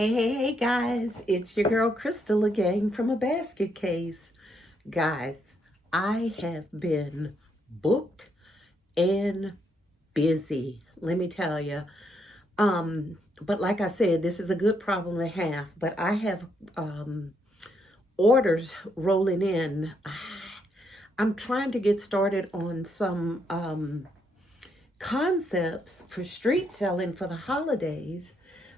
Hey, guys, it's your girl Crystal again from a basket case. Guys, I have been booked and busy, let me tell you. But like I said, this is a good problem to have, but I have orders rolling in. I'm trying to get started on some concepts for street selling for the holidays.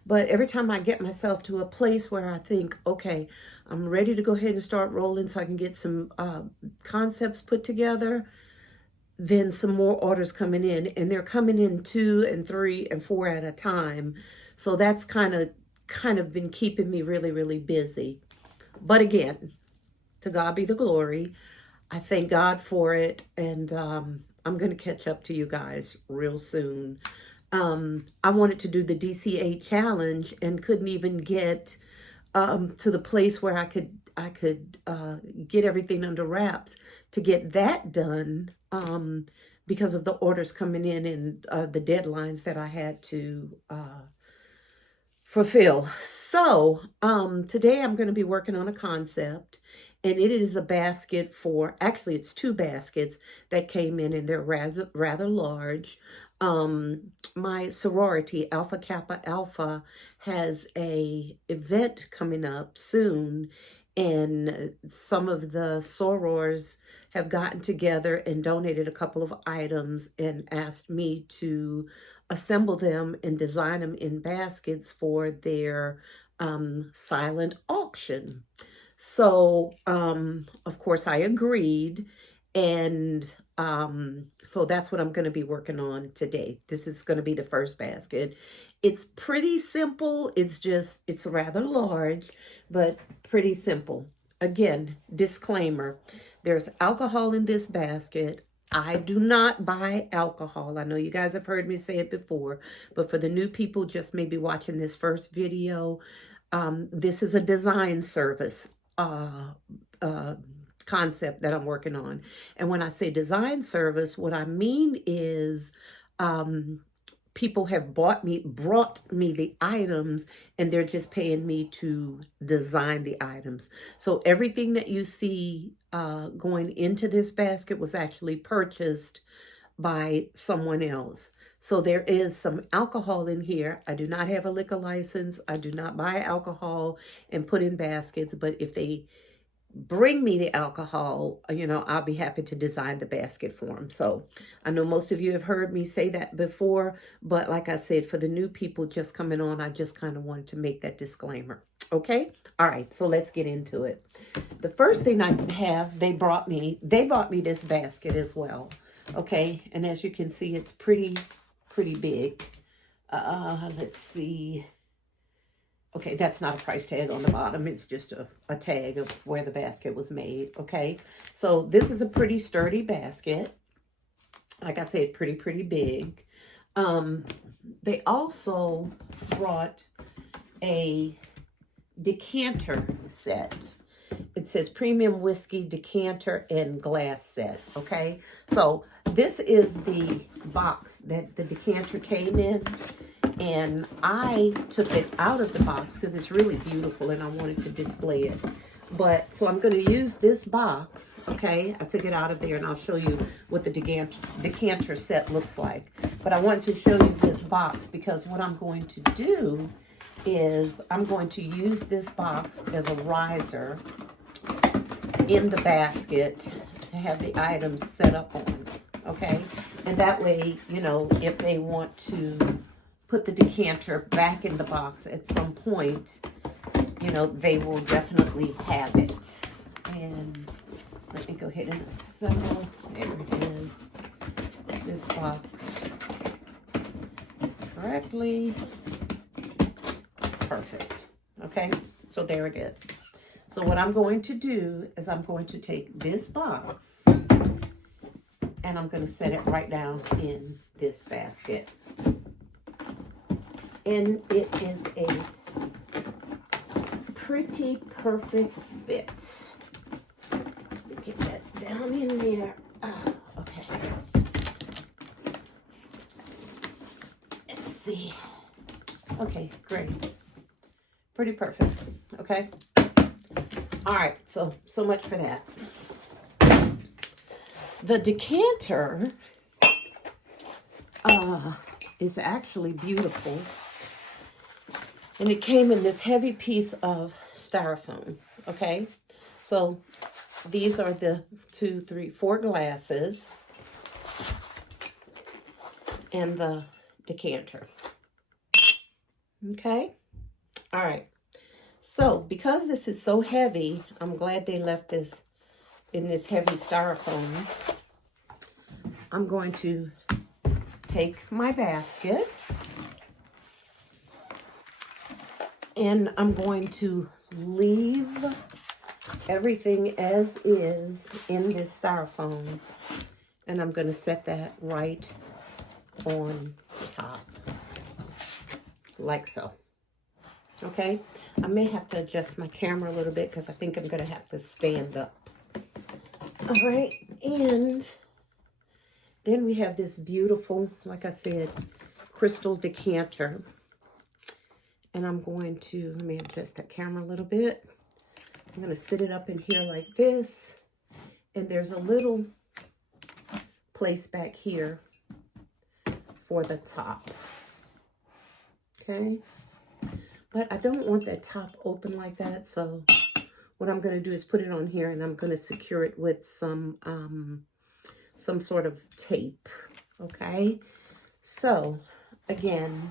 But every time I get myself to a place where I think, okay, I'm ready to go ahead and start rolling so I can get some concepts put together, then some more orders coming in, and they're coming in 2 and 3 and 4 at a time. So that's kind of been keeping me really busy. But again, to God be the glory. I thank God for it, and I'm going to catch up to you guys real soon. I wanted to do the DCA challenge and couldn't even get to the place where I could get everything under wraps to get that done because of the orders coming in and the deadlines that I had to fulfill. So today I'm going to be working on a concept, and it is a basket for, actually it's 2 baskets that came in, and they're rather large. My sorority, Alpha Kappa Alpha, has a event coming up soon, and some of the sorors have gotten together and donated a couple of items and asked me to assemble them and design them in baskets for their silent auction. So, of course, I agreed. And so that's what I'm going to be working on today. This is going to be the first basket. It's pretty simple. It's rather large, but pretty simple. Again, disclaimer, there's alcohol in this basket. I do not buy alcohol. I know you guys have heard me say it before, but for the new people just maybe watching this first video, this is a design service concept that I'm working on. And when I say design service, what I mean is people have brought me the items, and they're just paying me to design the items. So everything that you see going into this basket was actually purchased by someone else. So there is some alcohol in here. I do not have a liquor license. I do not buy alcohol and put in baskets, but if they bring me the alcohol, I'll be happy to design the basket for them. So I know most of you have heard me say that before, but like I said, for the new people just coming on, I just kind of wanted to make that disclaimer. Okay. All right. So let's get into it. The first thing I have, they brought me this basket as well. Okay. And as you can see, it's pretty big. Let's see. Okay, that's not a price tag on the bottom. It's just a tag of where the basket was made, okay? So this is a pretty sturdy basket. Like I said, pretty big. They also brought a decanter set. It says premium whiskey decanter and glass set, okay? So this is the box that the decanter came in. And I took it out of the box because it's really beautiful and I wanted to display it. But so I'm going to use this box, okay? I took it out of there and I'll show you what the decanter set looks like. But I want to show you this box because what I'm going to do is I'm going to use this box as a riser in the basket to have the items set up on, okay? And that way, if they want to put the decanter back in the box at some point, they will definitely have it. And let me go ahead and assemble. There it is. This box correctly. Perfect. Okay, so there it is. So what I'm going to do is I'm going to take this box and I'm going to set it right down in this basket. And it is a pretty perfect fit. Get that down in there. Oh, okay. Let's see. Okay, great. Pretty perfect. Okay. All right. So much for that. The decanter is actually beautiful. And it came in this heavy piece of styrofoam. Okay. So these are the 2, 3, 4 glasses and the decanter. Okay. All right. So because this is so heavy, I'm glad they left this in this heavy styrofoam. I'm going to take my baskets and I'm going to leave everything as is in this styrofoam, and I'm going to set that right on top, like so. Okay, I may have to adjust my camera a little bit because I think I'm going to have to stand up. All right, and then we have this beautiful, like I said, crystal decanter. And I'm going to, let me adjust that camera a little bit. I'm going to sit it up in here like this. And there's a little place back here for the top. Okay. But I don't want that top open like that. So what I'm going to do is put it on here and I'm going to secure it with some sort of tape. Okay. So again,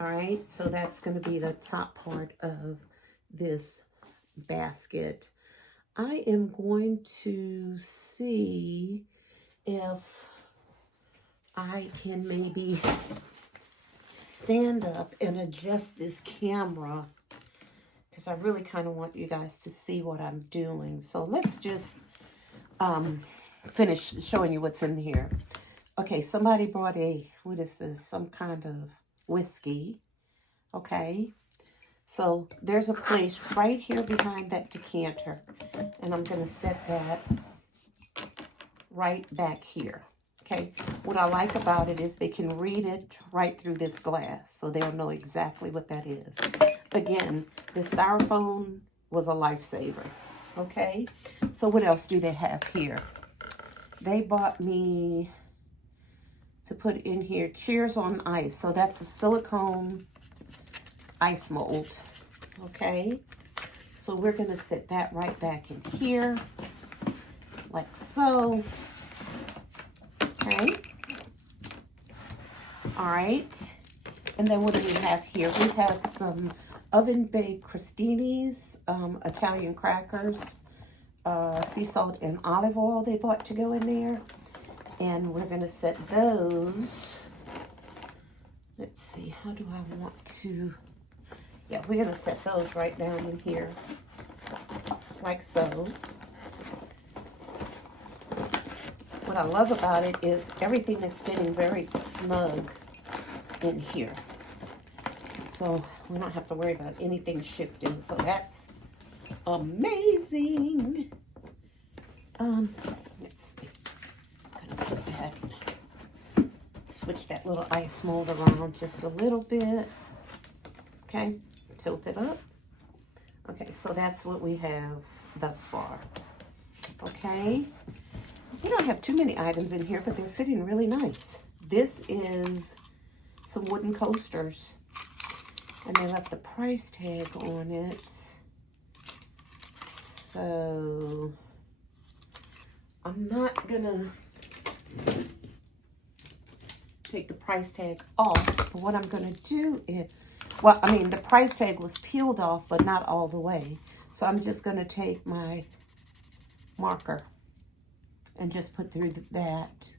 all right, so that's going to be the top part of this basket. I am going to see if I can maybe stand up and adjust this camera because I really kind of want you guys to see what I'm doing. So let's just finish showing you what's in here. Okay, somebody brought what is this? Some kind of whiskey. Okay, so there's a place right here behind that decanter, and I'm going to set that right back here. Okay, what I like about it is they can read it right through this glass, so they'll know exactly what that is. Again, the styrofoam was a lifesaver. Okay, so what else do they have here? They bought me to put in here Cheers on Ice. So that's a silicone ice mold. Okay, so we're going to set that right back in here like so. Okay, all right, and then what do we have here? We have some oven baked crostinis, Italian crackers, sea salt and olive oil they bought to go in there. And we're going to set those, let's see, how do I want to, yeah, we're going to set those right down in here, like so. What I love about it is everything is fitting very snug in here. So we don't have to worry about anything shifting. So that's amazing. Let's see. Put that, switch that little ice mold around just a little bit. Okay, tilt it up. Okay, so that's what we have thus far. Okay, we don't have too many items in here, but they're fitting really nice. This is some wooden coasters, and they left the price tag on it. So I'm not gonna take the price tag off. But what I'm going to do is, well, I mean, the price tag was peeled off, but not all the way. So I'm just going to take my marker and just put through that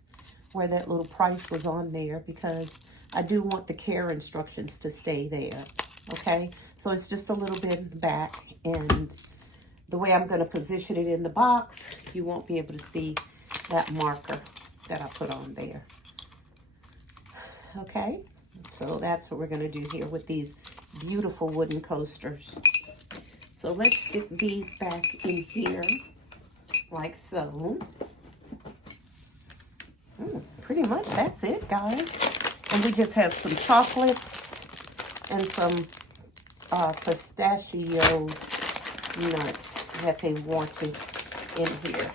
where that little price was on there, because I do want the care instructions to stay there. Okay, so it's just a little bit in the back, and the way I'm going to position it in the box, you won't be able to see that marker that I put on there. Okay, so that's what we're going to do here with these beautiful wooden coasters. So let's stick these back in here like so. Pretty much that's it, guys. And we just have some chocolates and some pistachio nuts that they wanted in here.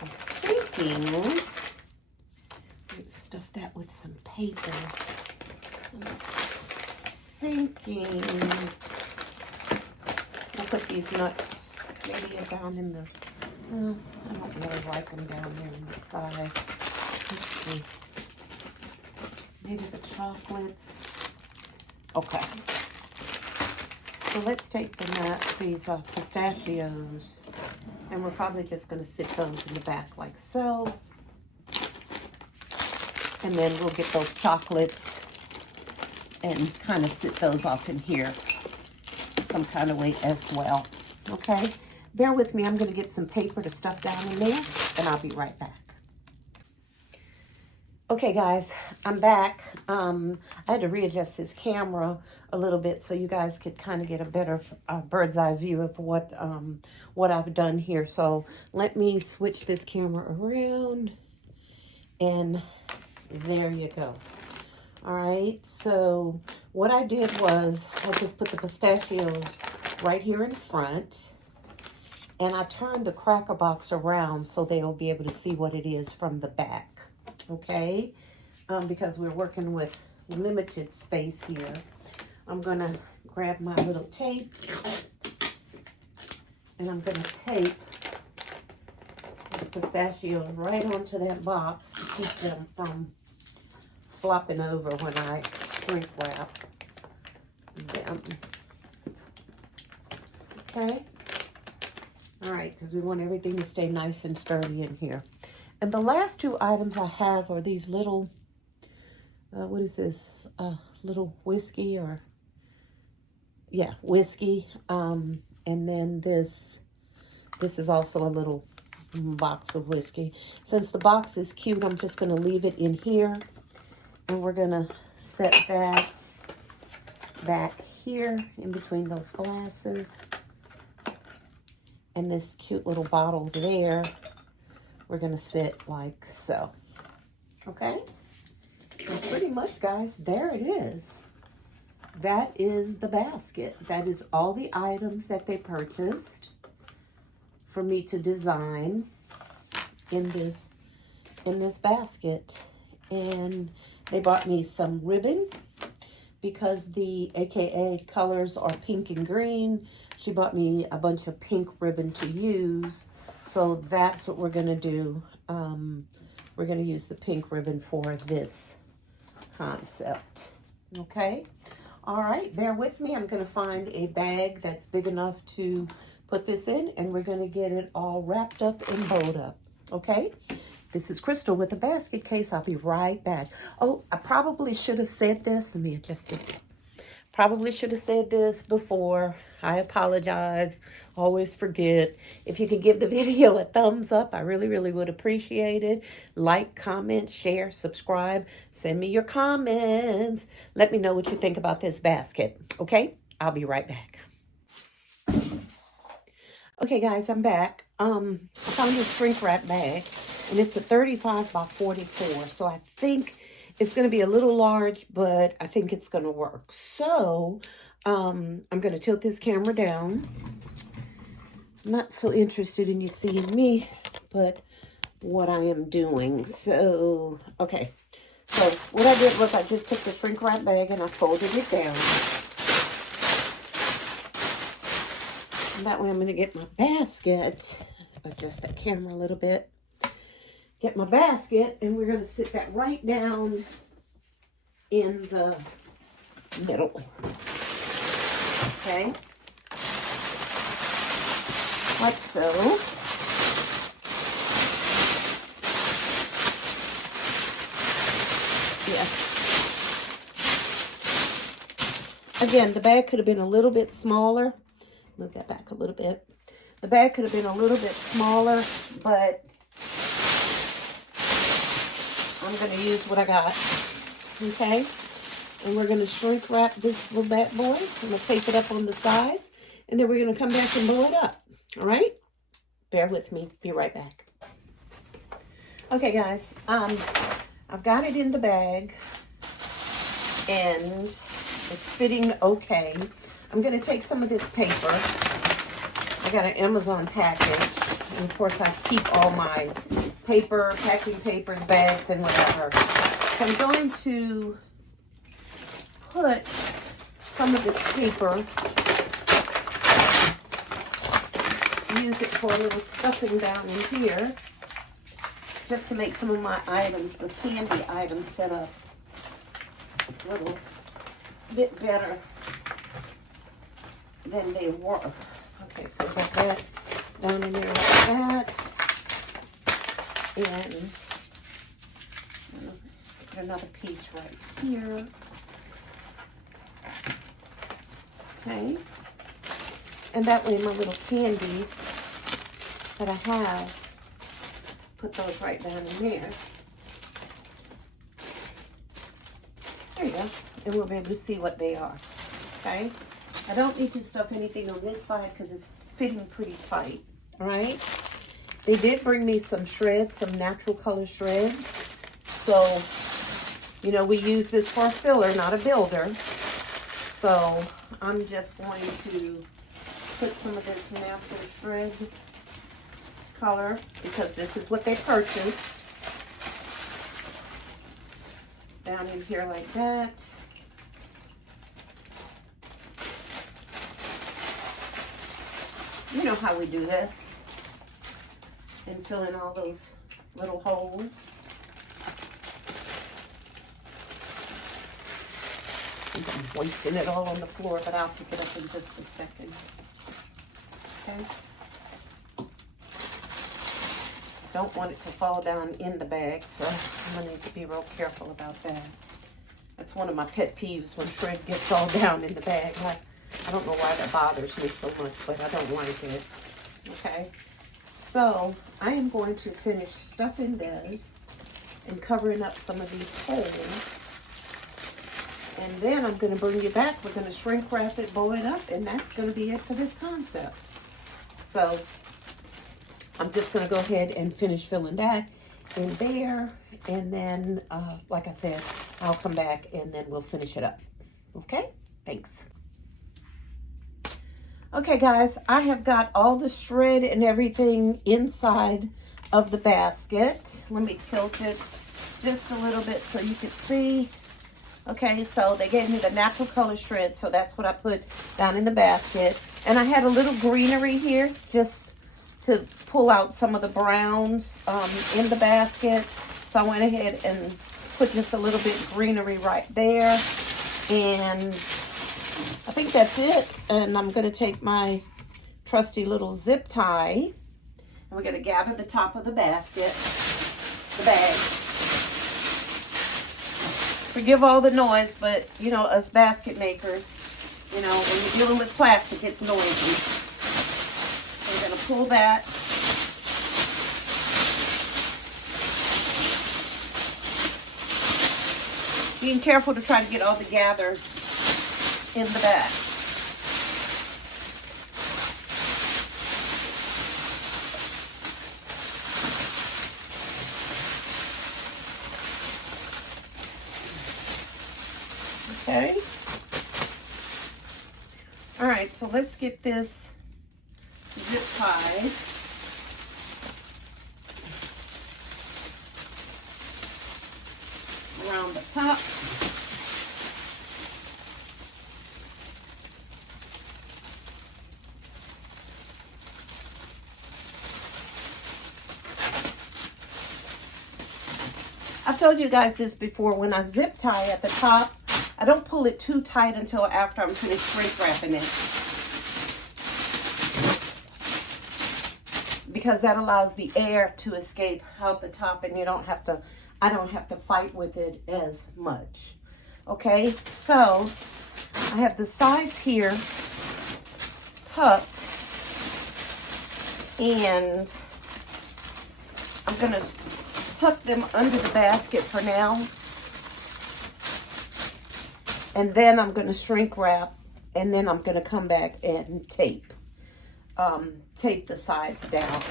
I'm thinking, let's stuff that with some paper. I'm thinking I'll put these nuts maybe down in the, I don't really like them down there on the side. Let's see. Maybe the chocolates. Okay. So let's take these pistachios, and we're probably just going to sit those in the back like so. And then we'll get those chocolates and kind of sit those off in here some kind of way as well. Okay? Bear with me. I'm going to get some paper to stuff down in there, and I'll be right back. Okay, guys, I'm back. I had to readjust this camera a little bit so you guys could kind of get a better bird's eye view of what I've done here. So let me switch this camera around, and there you go. All right, so what I did was I just put the pistachios right here in front, and I turned the cracker box around so they'll be able to see what it is from the back. Okay, because we're working with limited space here. I'm gonna grab my little tape, and I'm gonna tape these pistachios right onto that box to keep them from flopping over when I shrink wrap them. Okay, all right, because we want everything to stay nice and sturdy in here. And the last two items I have are these little, what is this? Little whiskey or, yeah, whiskey. And then this is also a little box of whiskey. Since the box is cute, I'm just going to leave it in here. And we're going to set that back here in between those glasses. And this cute little bottle there, we're going to sit like so. Okay? And pretty much, guys, there it is. That is the basket. That is all the items that they purchased for me to design in this basket. And they bought me some ribbon because the AKA colors are pink and green. She bought me a bunch of pink ribbon to use. So that's what we're going to do. We're going to use the pink ribbon for this concept. Okay? All right, bear with me. I'm going to find a bag that's big enough to put this in, and we're going to get it all wrapped up and bowed up. Okay? This is Crystal with a basket case. I'll be right back. Oh, I probably should have said this. Let me adjust this. Probably should have said this before. I apologize. Always forget. If you could give the video a thumbs up, I really, really would appreciate it. Like, comment, share, subscribe. Send me your comments. Let me know what you think about this basket. Okay? I'll be right back. Okay, guys, I'm back. I found this shrink wrap bag, and it's a 35 by 44. So I think it's going to be a little large, but I think it's going to work. So I'm going to tilt this camera down. I'm not so interested in you seeing me, but what I am doing. So, okay. So what I did was I just took the shrink wrap bag and I folded it down. And that way I'm going to get my basket. Adjust that camera a little bit. Get my basket, and we're going to sit that right down in the middle. Okay? Like so. Yeah. Again, the bag could have been a little bit smaller. Move that back a little bit. The bag could have been a little bit smaller, but I'm going to use what I got, okay? And we're going to shrink wrap this little bad boy. I'm going to tape it up on the sides, and then we're going to come back and blow it up, all right? Bear with me. Be right back. Okay, guys, I've got it in the bag, and It's fitting okay. I'm going to take some of this paper. I got an Amazon package. And of course, I keep all my paper, packing papers, bags, and whatever. So I'm going to put some of this paper, use it for a little stuffing down in here, just to make some of my items, the candy items, set up a little bit better than they were. Okay, so got that down in there like that. And put another piece right here. Okay. And that way my little candies that I have, put those right down in there. There you go. And we'll be able to see what they are. Okay. I don't need to stuff anything on this side because it's fitting pretty tight. All right. They did bring me some shreds, some natural color shred. So, you know, we use this for a filler, not a builder. So I'm just going to put some of this natural shred color because this is what they purchased. Down in here like that. You know how we do this. And fill in all those little holes. I'm wasting it all on the floor, but I'll pick it up in just a second. Okay. Don't want it to fall down in the bag, so I'm gonna need to be real careful about that. That's one of my pet peeves when shred gets all down in the bag. I don't know why that bothers me so much, but I don't like it. Okay. So I am going to finish stuffing this and covering up some of these holes. And then I'm going to bring you back. We're going to shrink wrap it, bow it up, and that's going to be it for this concept. So I'm just going to go ahead and finish filling that in there. And then, like I said, I'll come back and then we'll finish it up. Okay? Thanks. Okay, guys, I have got all the shred and everything inside of the basket. Let me tilt it just a little bit so you can see. Okay, so they gave me the natural color shred, so that's what I put down in the basket. And I had a little greenery here just to pull out some of the browns in the basket. So I went ahead and put just a little bit of greenery right there. And I think that's it. And I'm going to take my trusty little zip tie. And we're going to gather the top of the basket, the bag. Forgive all the noise, but, you know, us basket makers, you know, when you're dealing with plastic, it's noisy. So we're going to pull that. Being careful to try to get all the gathers in the back. Okay. All right, so let's get this zip tied. Around the top. I've told you guys this before. When I zip tie at the top, I don't pull it too tight until after I'm finished shrink wrapping it. Because that allows the air to escape out the top and you don't have to, I don't have to fight with it as much. Okay, so I have the sides here tucked and I'm gonna tuck them under the basket for now. And then I'm going to shrink wrap, and then I'm going to come back and tape the sides down.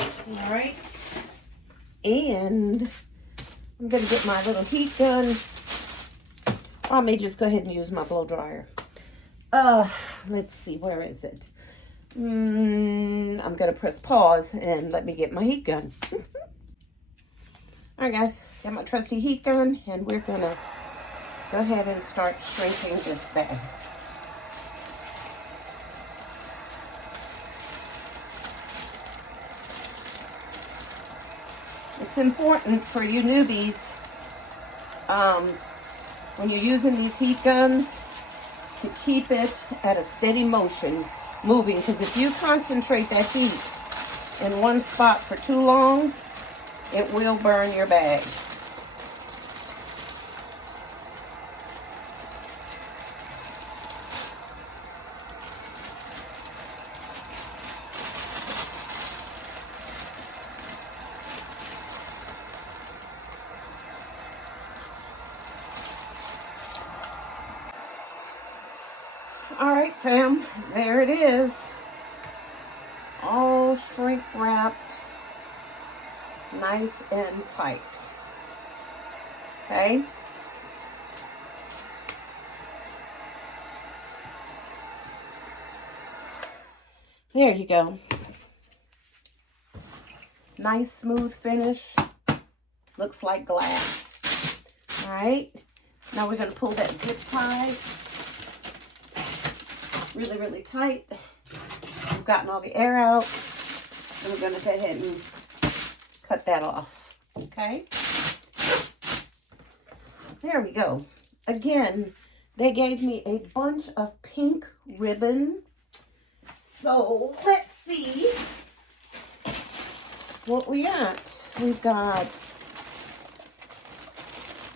All right. And I'm going to get my little heat gun. I may just go ahead and use my blow dryer. Let's see, where is it? I'm gonna press pause and let me get my heat gun. All right, guys, got my trusty heat gun, and we're gonna go ahead and start shrinking this bag. It's important for you newbies, when you're using these heat guns, to keep it at a steady motion, moving, because if you concentrate that heat in one spot for too long, it will burn your bag. All right, fam, there it is. All shrink wrapped, nice and tight. Okay. There you go. Nice smooth finish. Looks like glass. All right. Now we're going to pull that zip tie really, really tight. We've gotten all the air out. And we're going to go ahead and cut that off. Okay. There we go. Again, they gave me a bunch of pink ribbon. So let's see what we got. We've got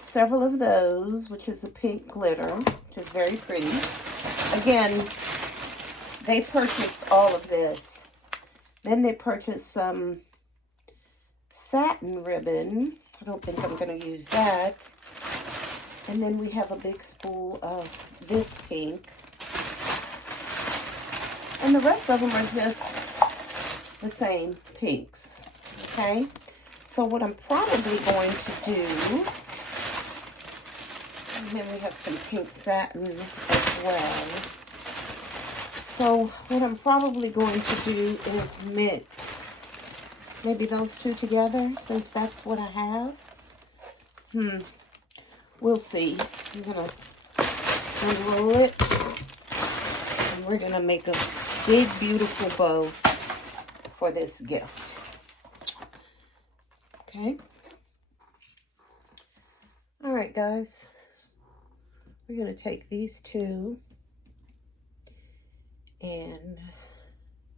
several of those, which is the pink glitter, which is very pretty. Again, they purchased all of this. Then they purchased some satin ribbon. I don't think I'm going to use that. And then we have a big spool of this pink. And the rest of them are just the same pinks. Okay? So what I'm probably going to do, and then we have some pink satin as well. So what I'm probably going to do is mix maybe those two together, since that's what I have. We'll see. I'm going to unroll it. And we're going to make a big, beautiful bow for this gift. Okay. All right, guys. We're going to take these two. And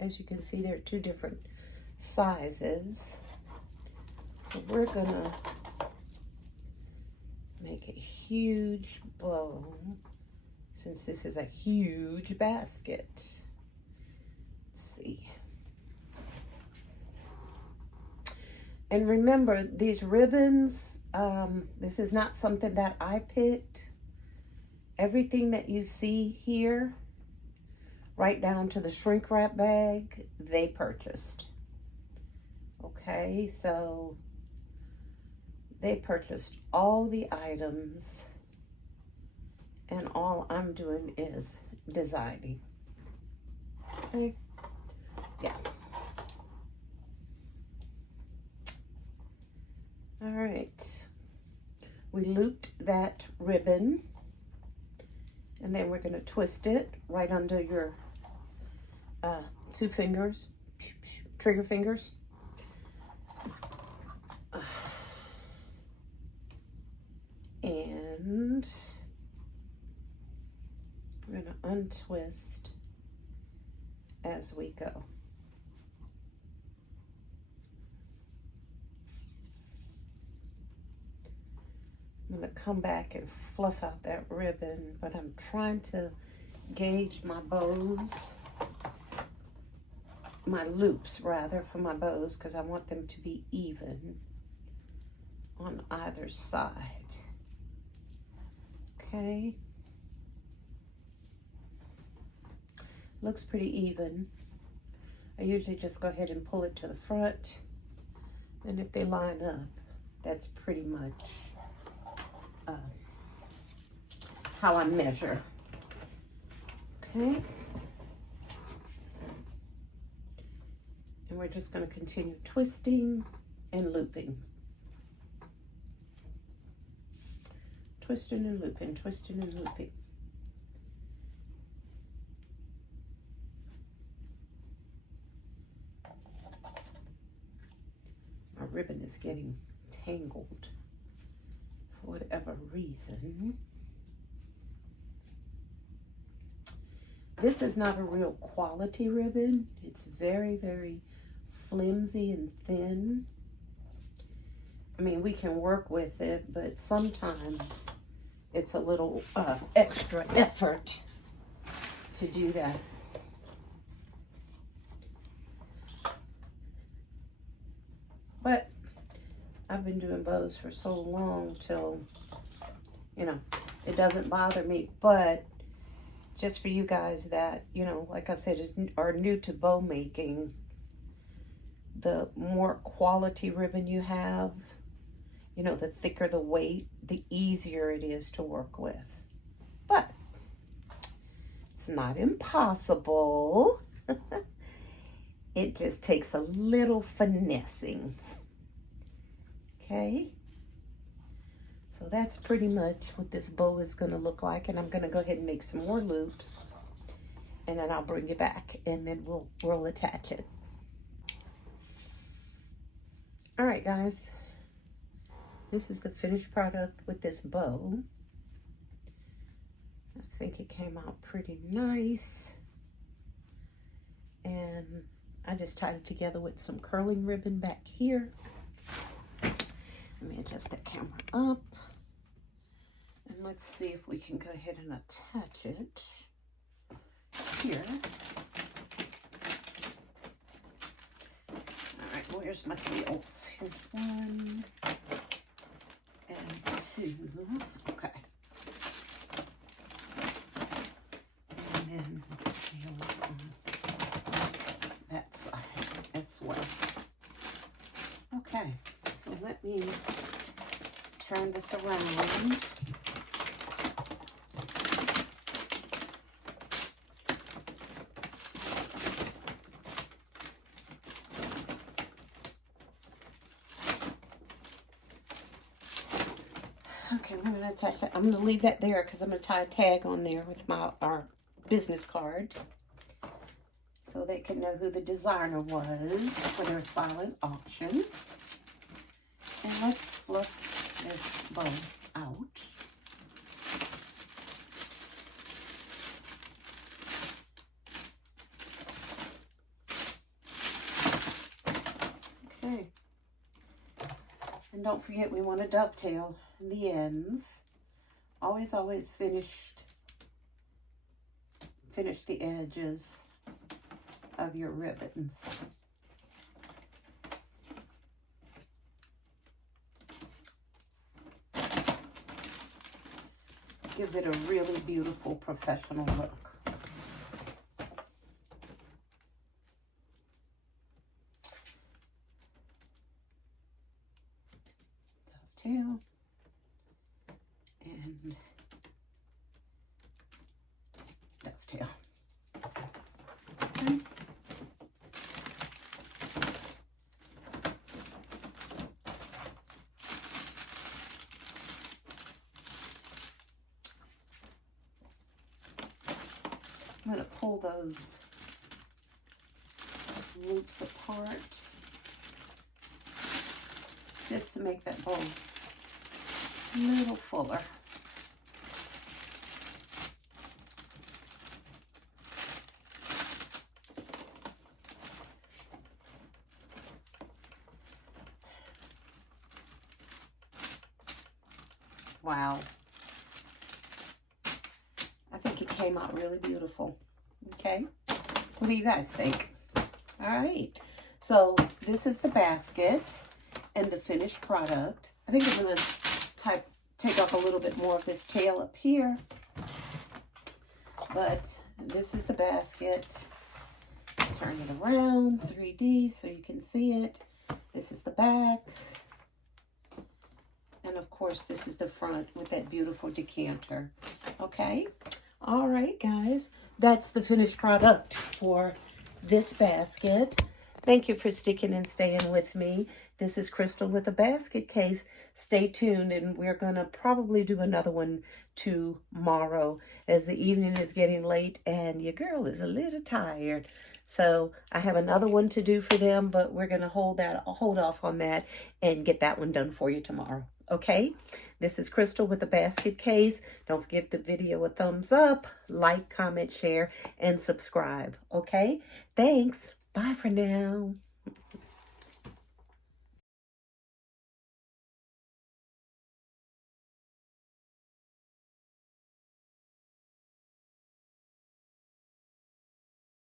as you can see, they're two different sizes. So we're going to make a huge bow, since this is a huge basket. Let's see. And remember, these ribbons, this is not something that I picked. Everything that you see here, right down to the shrink wrap bag, they purchased. Okay, so they purchased all the items, and all I'm doing is designing. Okay, yeah. All right, we looped that ribbon, and then we're going to twist it right under your two fingers, trigger fingers. And we're going to untwist as we go. I'm going to come back and fluff out that ribbon, but I'm trying to gauge my bows, my loops rather, for my bows, because I want them to be even on either side. Okay. Looks pretty even. I usually just go ahead and pull it to the front, and if they line up, that's pretty much how I measure. Okay. And we're just going to continue twisting and looping. Twisting and looping, twisting and looping. My ribbon is getting tangled for whatever reason. This is not a real quality ribbon. It's very, very flimsy and thin. I mean, we can work with it, but sometimes it's a little extra effort to do that. But I've been doing bows for so long till, you know, it doesn't bother me. But just for you guys that, you know, like I said, are new to bow making, the more quality ribbon you have, you know, the thicker the weight, the easier it is to work with. But it's not impossible. It just takes a little finessing. Okay. So that's pretty much what this bow is going to look like. And I'm going to go ahead and make some more loops. And then I'll bring it back and then we'll attach it. All right, guys. This is the finished product with this bow. I think it came out pretty nice. And I just tied it together with some curling ribbon back here. Let me adjust that camera up. And let's see if we can go ahead and attach it here. All right, where's my tails? Here's 1 and 2. Okay. And then the tails on that side as well. Okay, so let me turn this around. Okay, we're going to attach that. I'm going to leave that there because I'm going to tie a tag on there with our business card so they can know who the designer was for their silent auction. And let's fluff this bow out. Okay. And don't forget, we want to dovetail the ends. Always finish the edges of your ribbons. Gives it a really beautiful professional look. Dovetail. And dovetail. Okay. I'm going to pull those loops apart just to make that bow a little fuller. Wow. I think it came out really beautiful. Okay. What do you guys think? All right. So this is the basket and the finished product. I think I'm going to take off a little bit more of this tail up here. But this is the basket. Turn it around 3D so you can see it. This is the back. And of course, this is the front with that beautiful decanter. Okay. All right, guys. That's the finished product for this basket. Thank you for sticking and staying with me. This is Crystal with a basket case. Stay tuned, and we're going to probably do another one tomorrow as the evening is getting late and your girl is a little tired. So I have another one to do for them, but we're going to hold off on that and get that one done for you tomorrow. Okay? This is Crystal with the basket case. Don't forget the video a thumbs up, like, comment, share, and subscribe. Okay? Thanks. Bye for now.